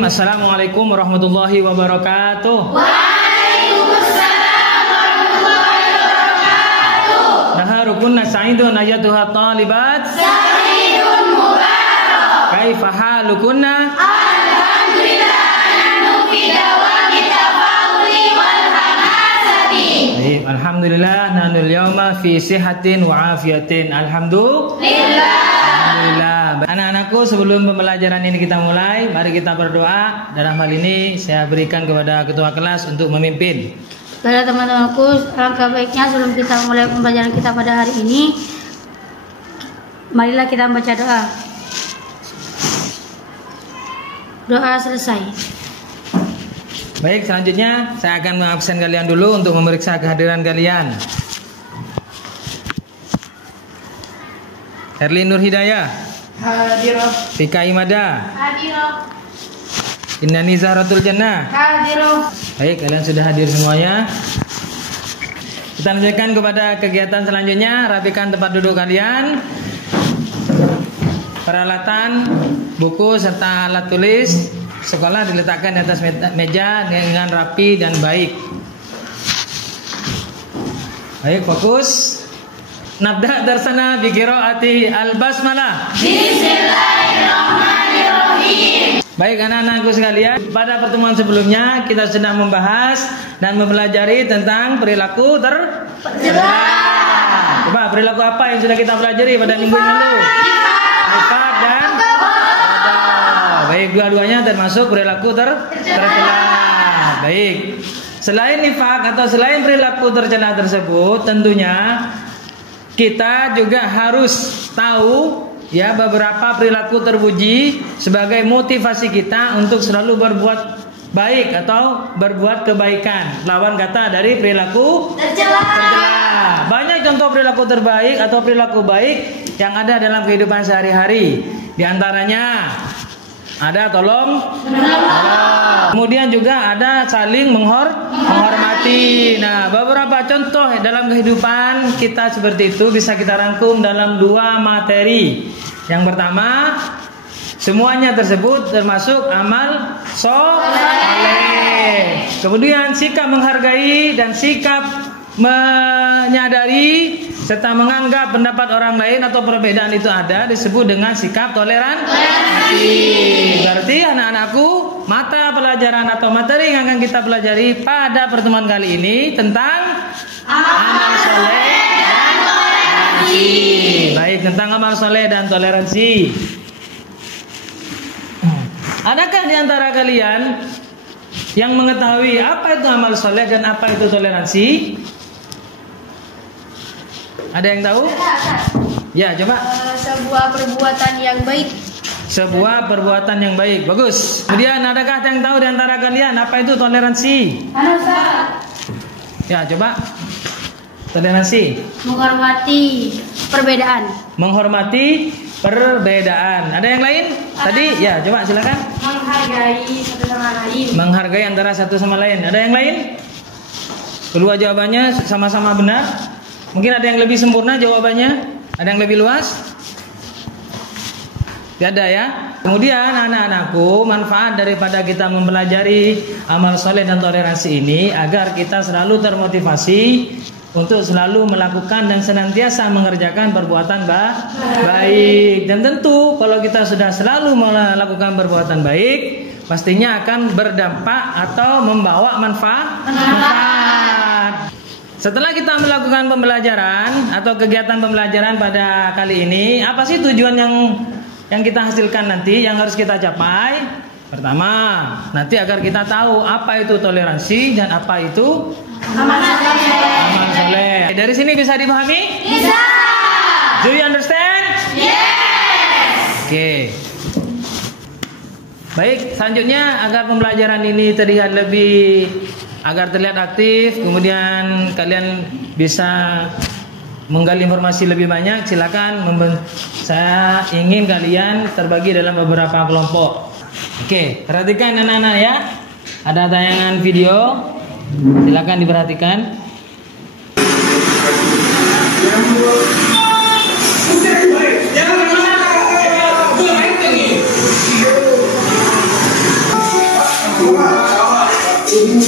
Bismillahirrahmanirrahim. Assalamualaikum warahmatullahi wabarakatuh. Waalaikumsalam warahmatullahi wabarakatuh. Naharukunna sa'idun ayatuha talibat. Sa'idun mubarak. Kaifa halukunna? Alhamdulillah nahnu fi dawami tafa'uli wal hamasati. Baik, alhamdulillah nahnu al-yawma fi sihatin wa afiyatin. Alhamdulillah. Anak-anakku, sebelum pembelajaran ini kita mulai, mari kita berdoa. Dalam hal ini saya berikan kepada ketua kelas untuk memimpin. Pada teman-temanku, alangkah baiknya sebelum kita mulai pembelajaran kita pada hari ini, marilah kita membaca doa. Doa selesai. Baik, selanjutnya saya akan mengabsen kalian dulu untuk memeriksa kehadiran kalian. Herlin Nur Hidayah, Hadirah. Tika Imada, Hadirah. Innani Zahratul Jannah. Hadirah. Baik, kalian sudah hadir semuanya. Kita lanjutkan kepada kegiatan selanjutnya. Rapikan tempat duduk kalian, peralatan, buku serta alat tulis sekolah diletakkan di atas meja dengan rapi dan baik. Baik, fokus. Nabda darsana bi qiraati al-basmalah. Bismillahirrahmanirrahim. Baik anak-anakku sekalian, pada pertemuan sebelumnya kita sedang membahas dan mempelajari tentang perilaku tercela. Coba perilaku apa yang sudah kita pelajari pada minggu yang lalu? Nifaq dan ghadab. Baik, dua-duanya termasuk perilaku tercela. Baik. Selain nifaq atau selain perilaku tercela tersebut, tentunya kita juga harus tahu ya beberapa perilaku terpuji sebagai motivasi kita untuk selalu berbuat baik atau berbuat kebaikan. Lawan kata dari perilaku tercela. Banyak contoh perilaku terbaik atau perilaku baik yang ada dalam kehidupan sehari-hari. Di antaranya ada tolong menolong. Kemudian juga ada saling menghormati. Nah, beberapa contoh dalam kehidupan kita seperti itu bisa kita rangkum dalam dua materi. Yang pertama, semuanya tersebut termasuk amal soleh. Kemudian sikap menghargai dan sikap menyadari serta menganggap pendapat orang lain atau perbedaan itu ada disebut dengan sikap toleransi. Berarti anak-anakku, mata pelajaran atau materi yang akan kita pelajari pada pertemuan kali ini tentang amal soleh dan toleransi. Baik, tentang amal soleh dan toleransi. Adakah di antara kalian yang mengetahui apa itu amal soleh dan apa itu toleransi? Ada yang tahu? Ya, coba. Sebuah perbuatan yang baik. Sebuah perbuatan yang baik. Bagus. Kemudian adakah yang tahu di antara kalian apa itu toleransi? Ya, coba. Toleransi. Menghormati perbedaan. Menghormati perbedaan. Ada yang lain? Tadi? Ya, coba silakan. Menghargai satu sama lain. Menghargai antara satu sama lain. Ada yang lain? Kedua jawabannya sama-sama benar. Mungkin ada yang lebih sempurna jawabannya, ada yang lebih luas. Tidak ada ya. Kemudian anak-anakku, manfaat daripada kita mempelajari amal soleh dan toleransi ini agar kita selalu termotivasi untuk selalu melakukan dan senantiasa mengerjakan perbuatan baik. Dan tentu kalau kita sudah selalu melakukan perbuatan baik, pastinya akan berdampak atau membawa manfaat. Setelah kita melakukan pembelajaran atau kegiatan pembelajaran pada kali ini, apa sih tujuan yang kita hasilkan nanti, yang harus kita capai? Pertama, nanti agar kita tahu apa itu toleransi dan apa itu amal soleh. Dari sini bisa dipahami? Bisa. Do you understand? Yes. Oke. Baik, selanjutnya agar pembelajaran ini terlihat terlihat aktif, kemudian kalian bisa menggali informasi lebih banyak, silakan saya ingin kalian terbagi dalam beberapa kelompok. Oke, perhatikan anak-anak ya. Ada tayangan video, silakan diperhatikan.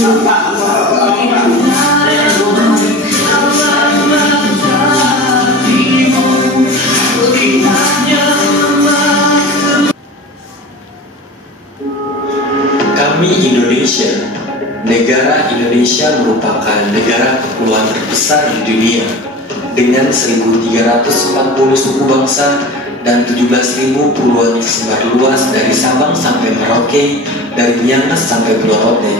Kami Indonesia. Negara Indonesia merupakan negara kepulauan terbesar di dunia dengan 1.340 suku bangsa dan 17.000 pulau tersebar luas dari Sabang sampai Merauke, dari Miangas sampai Pulau Rote.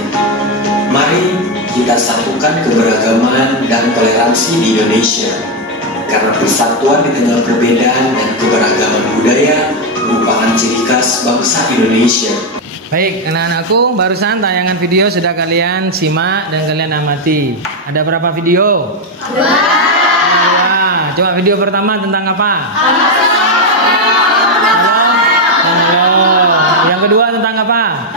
Mari kita satukan keberagaman dan toleransi di Indonesia, karena persatuan di tengah perbedaan dan keberagaman budaya merupakan ciri khas bangsa Indonesia. Baik, anak-anakku, barusan tayangan video sudah kalian simak dan kalian amati. Ada berapa video? Dua. Coba video pertama tentang apa? Halo. Yang kedua tentang apa?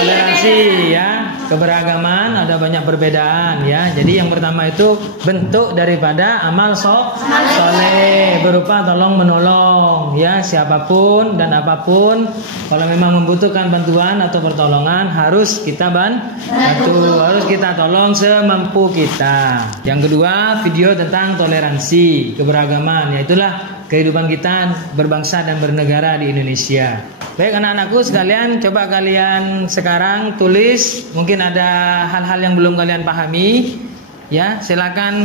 Toleransi, ya. Keberagaman, ada banyak perbedaan, ya. Jadi yang pertama itu bentuk daripada amal soleh, berupa tolong menolong, ya. Siapapun dan apapun, kalau memang membutuhkan bantuan atau pertolongan, harus kita bantu, harus kita tolong semampu kita. Yang kedua, video tentang toleransi, keberagaman, yaitulah kehidupan kita berbangsa dan bernegara di Indonesia. Baik anak-anakku sekalian, coba kalian sekarang tulis, mungkin ada hal-hal yang belum kalian pahami, ya. Silakan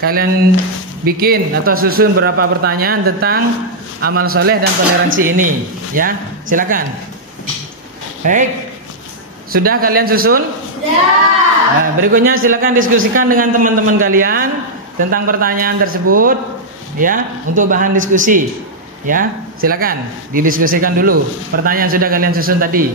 kalian bikin atau susun beberapa pertanyaan tentang amal soleh dan toleransi ini, ya. Silakan. Baik, sudah kalian susun? Sudah. Nah, berikutnya silakan diskusikan dengan teman-teman kalian tentang pertanyaan tersebut, ya, untuk bahan diskusi. Ya, silakan didiskusikan dulu. Pertanyaan sudah kalian susun tadi.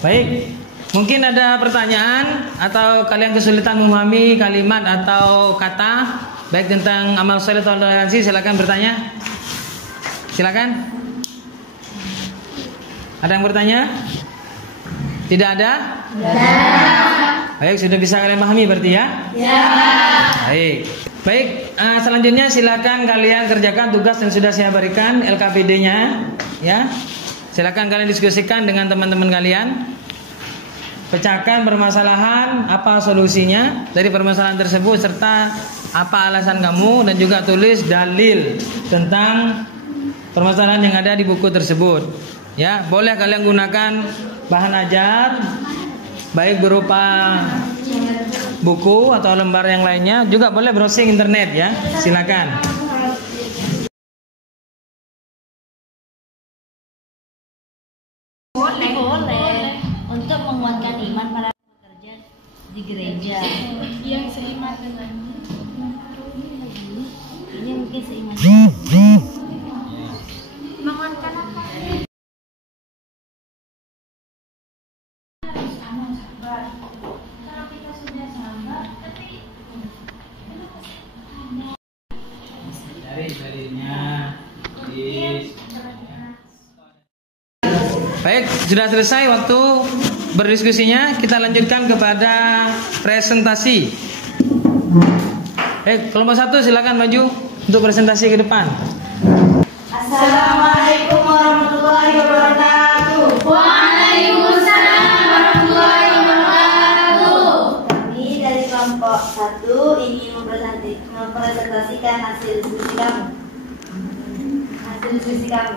Baik, mungkin ada pertanyaan atau kalian kesulitan memahami kalimat atau kata baik tentang amal soleh atau toleransi, silakan bertanya. Silakan. Ada yang bertanya? Tidak ada? Baik, sudah bisa kalian pahami berarti ya? Ya. Baik, selanjutnya silakan kalian kerjakan tugas yang sudah saya berikan, LKPD-nya, ya. Silakan kalian diskusikan dengan teman-teman kalian. Pecahkan permasalahan, apa solusinya dari permasalahan tersebut serta apa alasan kamu, dan juga tulis dalil tentang permasalahan yang ada di buku tersebut. Ya, boleh kalian gunakan bahan ajar baik berupa buku atau lembar yang lainnya, juga boleh browsing internet, ya. Silakan. Boleh untuk menguatkan iman para pekerja di gereja yang seiman dengannya. Ini mungkin seiman. Menguatkan apa? Kalau kita sudah sabar, tapi Baik, sudah selesai waktu berdiskusinya. Kita lanjutkan kepada presentasi. Kelompok 1 silakan maju untuk presentasi ke depan. Assalamualaikum warahmatullahi wabarakatuh. Waalaikumsalam warahmatullahi wabarakatuh. Kami dari kelompok 1 ingin mempresentasikan hasil diskusi kami.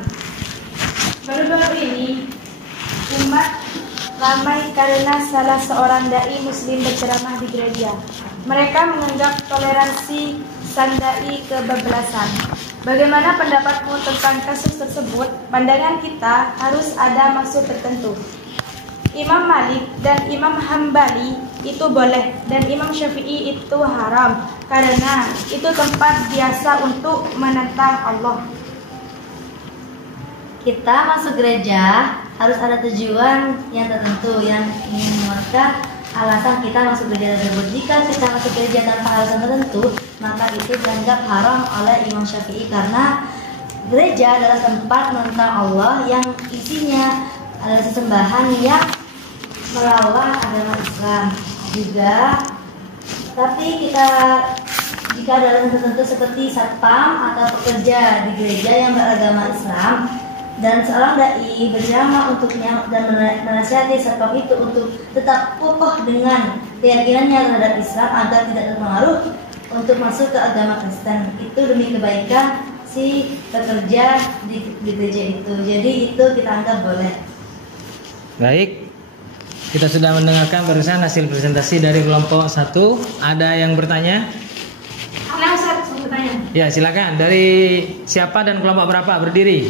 Baru-baru ini umat ramai karena salah seorang dai muslim berceramah di gereja. Mereka menganggap toleransi sang dai kebablasan. Bagaimana pendapatmu tentang kasus tersebut? Pandangan kita harus ada maksud tertentu. Imam Malik dan Imam Hambali itu boleh, dan Imam Syafi'i itu haram karena itu tempat biasa untuk menentang Allah. Kita masuk gereja harus ada tujuan yang tertentu yang ingin menguatkan alasan kita masuk gereja tersebut. Jika kita masuk gereja tanpa alasan tertentu, maka itu dianggap haram oleh Imam Syafi'i, karena gereja adalah tempat menentang Allah yang isinya adalah sesembahan yang melawan agama Islam juga. Tapi jika ada alasan tertentu seperti satpam atau pekerja di gereja yang beragama Islam, Dan seorang dai berceramah untuknya dan menasihati serta itu untuk tetap kokoh dengan keyakinannya terhadap Islam agar tidak terpengaruh untuk masuk ke agama Kristen. Itu demi kebaikan si pekerja di gereja itu. Jadi itu kita anggap boleh. Baik. Kita sudah mendengarkan barusan hasil presentasi dari kelompok 1. Ada yang bertanya? Ada Ustaz, bertanya. Ya, silakan. Dari siapa dan kelompok berapa? Berdiri.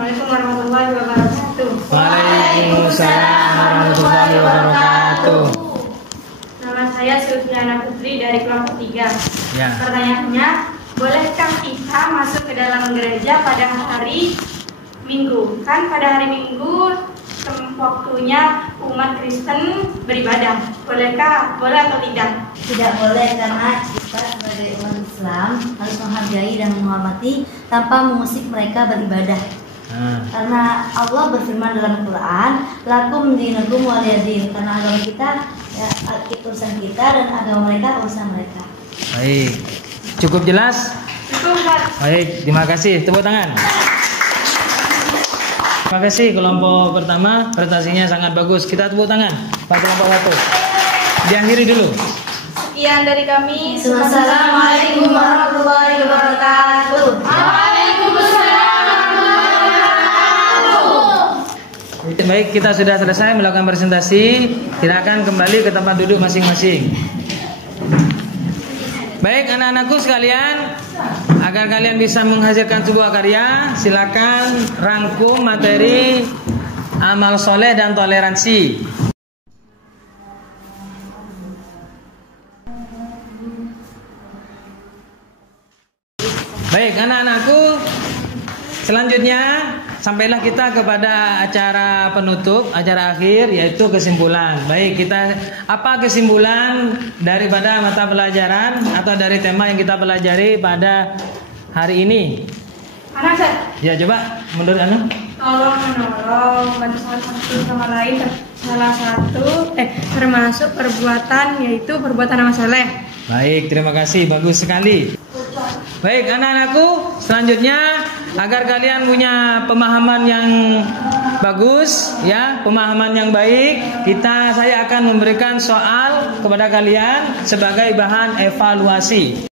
Assalamualaikum warahmatullahi wabarakatuh. Waalaikumsalam warahmatullahi wabarakatuh. Nama saya Sulfiana Putri dari kelompok 3. Ya. Pertanyaannya, bolehkah kita masuk ke dalam gereja pada hari Minggu? Kan pada hari Minggu waktunya umat Kristen beribadah. Bolehkah? Boleh atau tidak? Tidak boleh karena kita sebagai umat Islam harus menghargai dan menghormati tanpa mengusik mereka beribadah. Karena Allah berfirman dalam Quran, lakum dinukum waliyadin. Karena agama kita ya, urusan kita dan agama mereka urusan mereka. Baik. Cukup jelas? Cukup, Ustaz. Baik, terima kasih. Tepuk tangan. Terima kasih kelompok pertama, presentasinya sangat bagus. Kita tepuk tangan Pak kelompok 1. Diakhiri dulu. Sekian dari kami. Assalamualaikum warahmatullahi wabarakatuh. Baik, kita sudah selesai melakukan presentasi. Silakan kembali ke tempat duduk masing-masing. Baik anak-anakku sekalian, agar kalian bisa menghasilkan sebuah karya, silakan rangkum materi amal soleh dan toleransi. Baik anak-anakku, selanjutnya sampailah kita kepada acara penutup, acara akhir, yaitu kesimpulan. Baik, kita apa kesimpulan daripada mata pelajaran atau dari tema yang kita pelajari pada hari ini? Anak Ustaz, Ya, coba menurut Anda. tolong menolong, bantu satu sama lain. Salah satu termasuk perbuatan, yaitu perbuatan amal soleh. Baik, terima kasih, bagus sekali. Baik anak-anakku, selanjutnya agar kalian punya pemahaman yang bagus, ya, pemahaman yang baik, saya akan memberikan soal kepada kalian sebagai bahan evaluasi.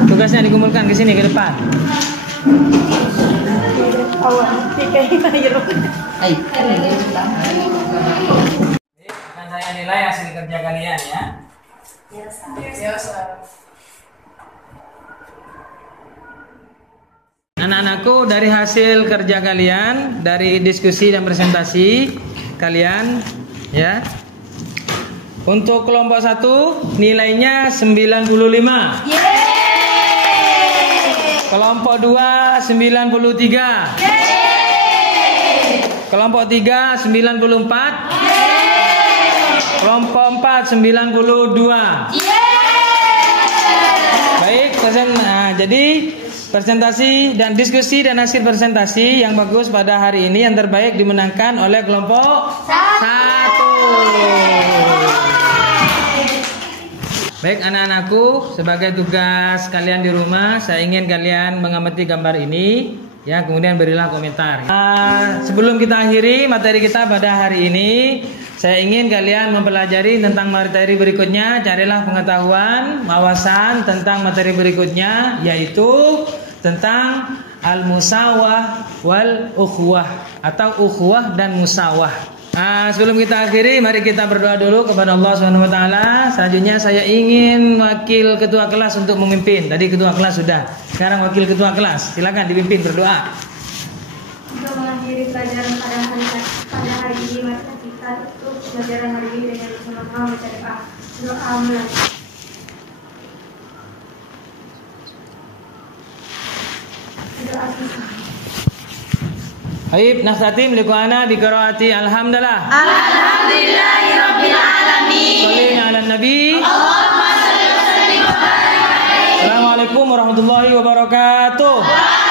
Tugasnya dikumpulkan ke sini, ke depan. Akan saya nilai hasil kerja kalian ya. Anak-anakku, dari hasil kerja kalian, dari diskusi dan presentasi kalian, ya. Untuk kelompok 1 nilainya 95. Kelompok 2 93. Kelompok 3 94. Kelompok 4 92. Baik, jadi presentasi dan diskusi dan hasil presentasi yang bagus pada hari ini yang terbaik dimenangkan oleh kelompok 1. Baik anak-anakku, sebagai tugas kalian di rumah, saya ingin kalian mengamati gambar ini, ya, kemudian berilah komentar. Sebelum kita akhiri materi kita pada hari ini, saya ingin kalian mempelajari tentang materi berikutnya. Carilah pengetahuan, wawasan tentang materi berikutnya, yaitu tentang al-musawah wal ukhwah atau ukhwah dan musawah. Sebelum kita akhiri, mari kita berdoa dulu kepada Allah Subhanahu wa taala. Selanjutnya saya ingin wakil ketua kelas untuk memimpin. Tadi ketua kelas sudah. Sekarang wakil ketua kelas. Silakan dipimpin berdoa. Untuk mengakhiri pelajaran pada hari ini, mari kita tutup pelajaran hari ini dengan bersama-sama membaca doa mulai. Doa kita. Baik, nastatim liqa'ana bi qiraati alhamdulillah. Alhamdulillahirabbil alamin. Shalli 'alan nabi. Allahumma shalli wa sallim wa barik alaihi. warahmatullahi wabarakatuh.